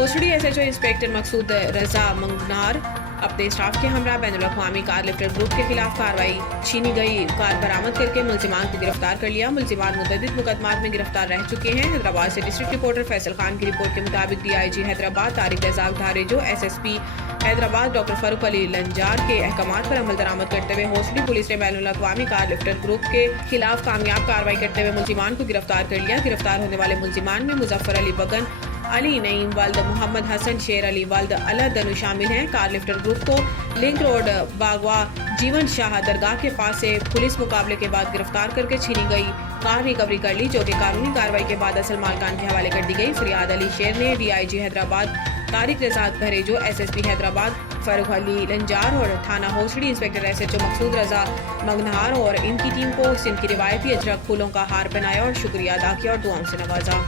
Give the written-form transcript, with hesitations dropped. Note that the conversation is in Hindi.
होसड़ी एसएचओ इंस्पेक्टर मकसूद रजा मंगनार अपने स्टाफ के हमरा बैनुल अक़वामी कार लिफ्टर ग्रुप के खिलाफ कार्रवाई। छीनी गई कार बरामद करके मुलजिमान को गिरफ्तार कर लिया। मुलजिमान मुतअद्दिद मुकदमात में गिरफ्तार रह चुके हैं। हैदराबाद से डिस्ट्रिक्ट रिपोर्टर फैसल खान की रिपोर्ट के मुताबिक DIG Hyderabad Tariq Razzaq धारेजो SSP Hyderabad doctor Farooq Ali Lanjar के अहकामात पर अमल दरामद करते हुए होसड़ी पुलिस ने बैनुल अक़वामी कार लिफ्टर ग्रुप के खिलाफ कामयाब कार्रवाई करते हुए मुलजिमान को गिरफ्तार कर लिया। गिरफ्तार होने वाले मुलजिमान में मुजफ्फर अली बगन, अली नईम वल्द मोहम्मद हसन, शेर अली वल्द अलदनु शामिल हैं। कार लिफ्टर ग्रुप को लिंक रोड बागवा जीवन शाह दरगाह के पास से पुलिस मुकाबले के बाद गिरफ्तार करके छीनी गई कार रिकवरी कर ली, जो कि कानूनी कार्रवाई के बाद असल मालकान के हवाले कर दी गई। फरियाद अली शेर ने DIG हैदराबाद तारिक रज़ाक धारेजो SSP हैदराबाद फारूक अली लंजार और थाना होसड़ी इंस्पेक्टर SHO मकसूद रजा मंगनहार और इनकी टीम को सिंध की रिवायती अजरक फूलों का हार पहनाया और शुक्रिया अदा किया और दुआओं से नवाजा।